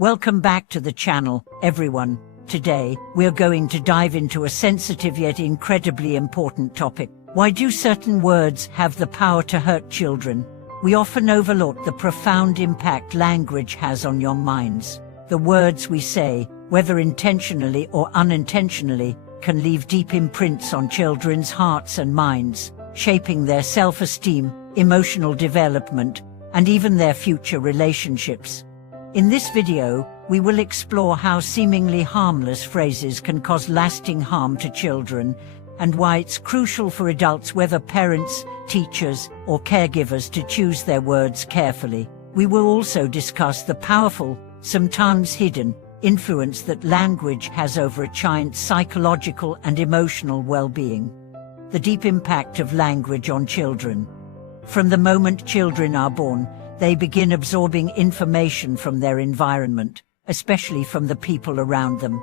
Welcome back to the channel, everyone. Today, we're going to dive into a sensitive yet incredibly important topic. Why do certain words have the power to hurt children? We often overlook the profound impact language has on young minds. The words we say, whether intentionally or unintentionally, can leave deep imprints on children's hearts and minds, shaping their self-esteem, emotional development, and even their future relationships. In this video, we will explore how seemingly harmless phrases can cause lasting harm to children, and why it's crucial for adults, whether parents, teachers, or caregivers, to choose their words carefully. We will also discuss the powerful, sometimes hidden, influence that language has over a child's psychological and emotional well-being. The deep impact of language on children. From the moment children are born, they begin absorbing information from their environment, especially from the people around them.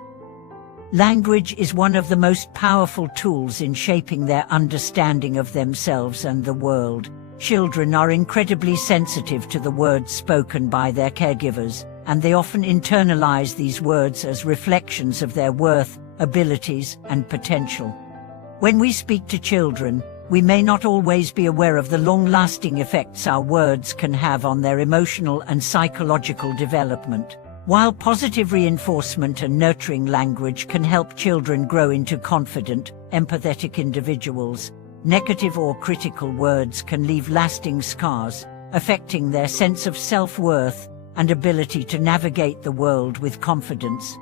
Language is one of the most powerful tools in shaping their understanding of themselves and the world. Children are incredibly sensitive to the words spoken by their caregivers, and they often internalize these words as reflections of their worth, abilities, and potential. When we speak to children, we may not always be aware of the long-lasting effects our words can have on their emotional and psychological development. While positive reinforcement and nurturing language can help children grow into confident, empathetic individuals, negative or critical words can leave lasting scars, affecting their sense of self-worth and ability to navigate the world with confidence.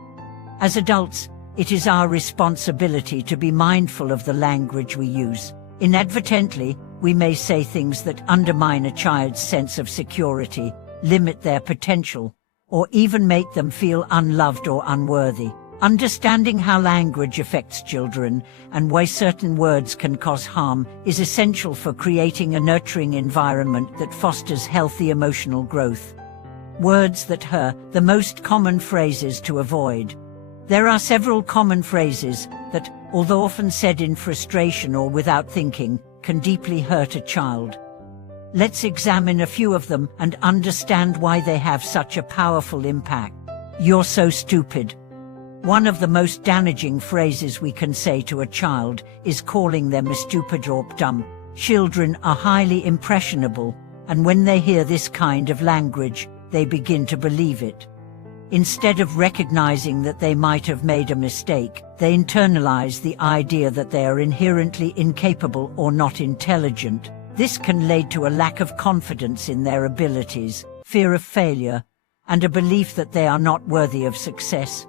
As adults, it is our responsibility to be mindful of the language we use. Inadvertently, we may say things that undermine a child's sense of security, limit their potential, or even make them feel unloved or unworthy. Understanding how language affects children and why certain words can cause harm is essential for creating a nurturing environment that fosters healthy emotional growth. Words that hurt. The most common phrases to avoid. There are several common phrases that, although often said in frustration or without thinking, can deeply hurt a child. Let's examine a few of them and understand why they have such a powerful impact. You're so stupid. One of the most damaging phrases we can say to a child is calling them stupid or dumb. Children are highly impressionable, and when they hear this kind of language, they begin to believe it. Instead of recognizing that they might have made a mistake, they internalize the idea that they are inherently incapable or not intelligent. This can lead to a lack of confidence in their abilities, fear of failure, and a belief that they are not worthy of success.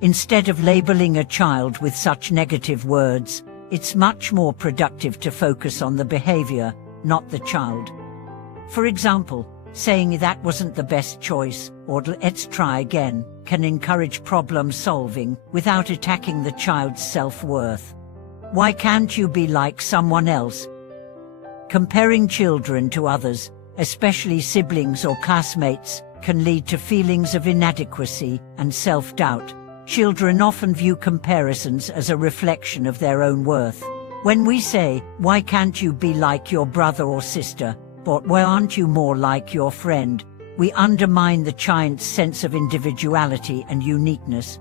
Instead of labeling a child with such negative words, it's much more productive to focus on the behavior, not the child. For example, saying "that wasn't the best choice" or "let's try again" can encourage problem solving without attacking the child's self-worth. Why can't you be like someone else? Comparing children to others, especially siblings or classmates, can lead to feelings of inadequacy and self-doubt. Children often view comparisons as a reflection of their own worth. When we say, "Why can't you be like your brother or sister?" But "why aren't you more like your friend?" we undermine the child's sense of individuality and uniqueness.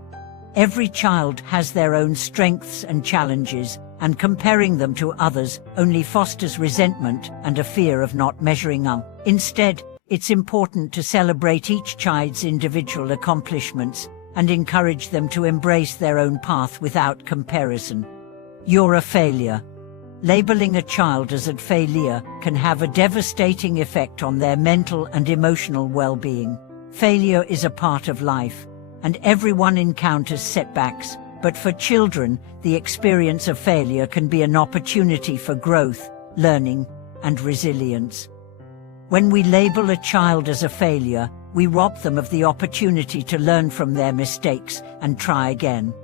Every child has their own strengths and challenges, and comparing them to others only fosters resentment and a fear of not measuring up. Instead, it's important to celebrate each child's individual accomplishments and encourage them to embrace their own path without comparison. You're a failure. Labeling a child as a failure can have a devastating effect on their mental and emotional well-being. Failure is a part of life, and everyone encounters setbacks, but for children, the experience of failure can be an opportunity for growth, learning, and resilience. When we label a child as a failure, we rob them of the opportunity to learn from their mistakes and try again.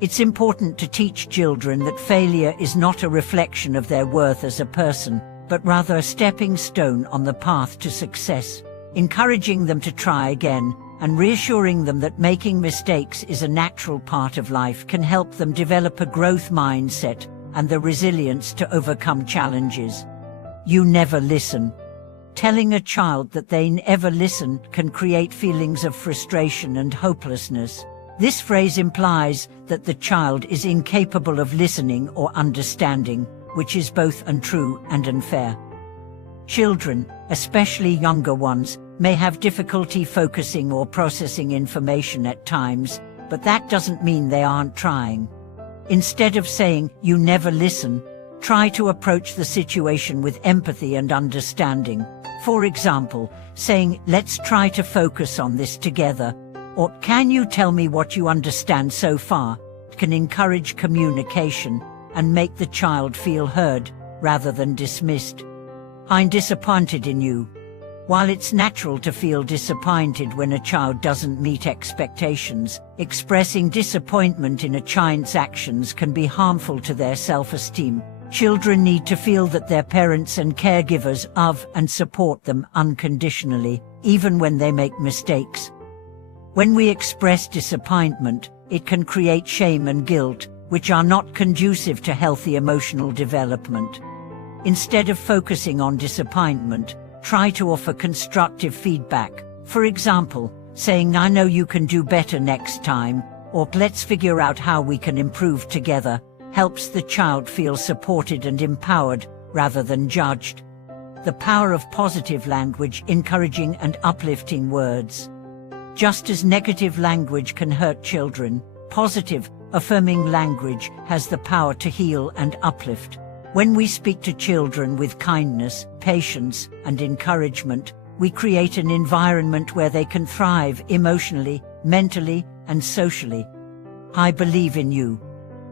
It's important to teach children that failure is not a reflection of their worth as a person, but rather a stepping stone on the path to success. Encouraging them to try again and reassuring them that making mistakes is a natural part of life can help them develop a growth mindset and the resilience to overcome challenges. You never listen. Telling a child that they never listen can create feelings of frustration and hopelessness. This phrase implies that the child is incapable of listening or understanding, which is both untrue and unfair. Children, especially younger ones, may have difficulty focusing or processing information at times, but that doesn't mean they aren't trying. Instead of saying, "You never listen," try to approach the situation with empathy and understanding. For example, saying, "Let's try to focus on this together," or "Can you tell me what you understand so far?" can encourage communication and make the child feel heard, rather than dismissed. "I'm disappointed in you." While it's natural to feel disappointed when a child doesn't meet expectations, expressing disappointment in a child's actions can be harmful to their self-esteem. Children need to feel that their parents and caregivers love and support them unconditionally, even when they make mistakes. When we express disappointment, it can create shame and guilt, which are not conducive to healthy emotional development. Instead of focusing on disappointment, try to offer constructive feedback. For example, saying, "I know you can do better next time," or "Let's figure out how we can improve together," helps the child feel supported and empowered, rather than judged. The power of positive language, encouraging and uplifting words. Just as negative language can hurt children, positive, affirming language has the power to heal and uplift. When we speak to children with kindness, patience, and encouragement, we create an environment where they can thrive emotionally, mentally, and socially. "I believe in you."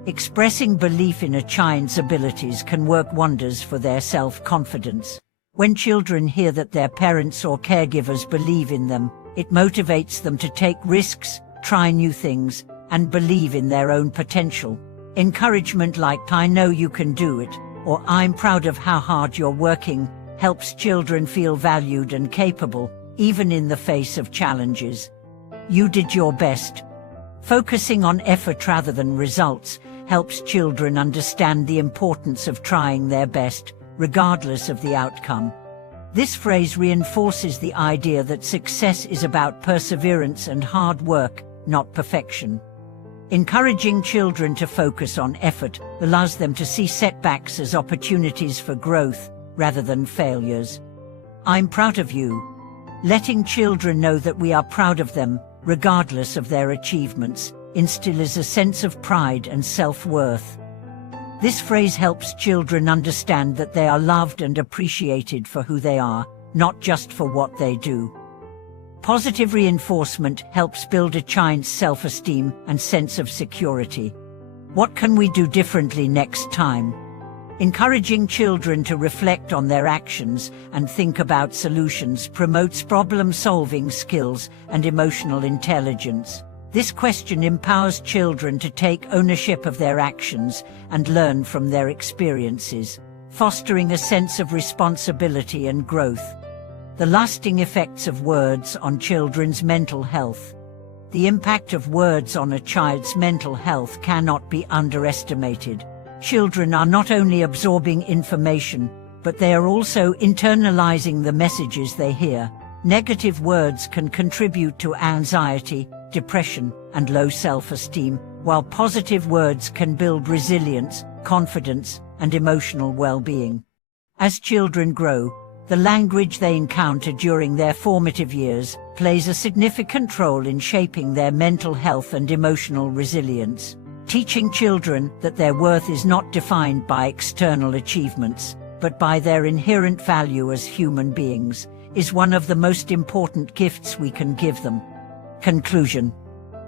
Expressing belief in a child's abilities can work wonders for their self-confidence. When children hear that their parents or caregivers believe in them, it motivates them to take risks, try new things, and believe in their own potential. Encouragement like "I know you can do it," or "I'm proud of how hard you're working," helps children feel valued and capable, even in the face of challenges. "You did your best." Focusing on effort rather than results helps children understand the importance of trying their best, regardless of the outcome. This phrase reinforces the idea that success is about perseverance and hard work, not perfection. Encouraging children to focus on effort allows them to see setbacks as opportunities for growth, rather than failures. "I'm proud of you." Letting children know that we are proud of them, regardless of their achievements, instills a sense of pride and self-worth. This phrase helps children understand that they are loved and appreciated for who they are, not just for what they do. Positive reinforcement helps build a child's self-esteem and sense of security. What can we do differently next time? Encouraging children to reflect on their actions and think about solutions promotes problem-solving skills and emotional intelligence. This question empowers children to take ownership of their actions and learn from their experiences, fostering a sense of responsibility and growth. The lasting effects of words on children's mental health. The impact of words on a child's mental health cannot be underestimated. Children are not only absorbing information, but they are also internalizing the messages they hear. Negative words can contribute to anxiety, depression, and low self-esteem, while positive words can build resilience, confidence, and emotional well-being. As children grow, the language they encounter during their formative years plays a significant role in shaping their mental health and emotional resilience. Teaching children that their worth is not defined by external achievements, but by their inherent value as human beings, is one of the most important gifts we can give them. Conclusion.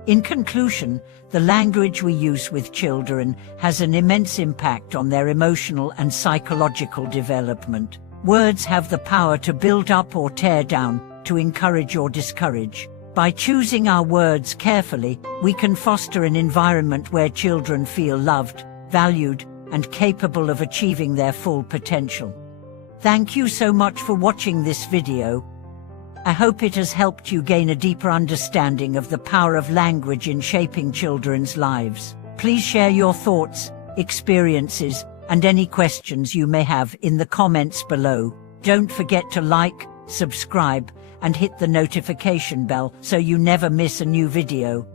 In conclusion, the language we use with children has an immense impact on their emotional and psychological development. Words have the power to build up or tear down, to encourage or discourage. By choosing our words carefully, we can foster an environment where children feel loved, valued, and capable of achieving their full potential. Thank you so much for watching this video. I hope it has helped you gain a deeper understanding of the power of language in shaping children's lives. Please share your thoughts, experiences, and any questions you may have in the comments below. Don't forget to like, subscribe, and hit the notification bell so you never miss a new video.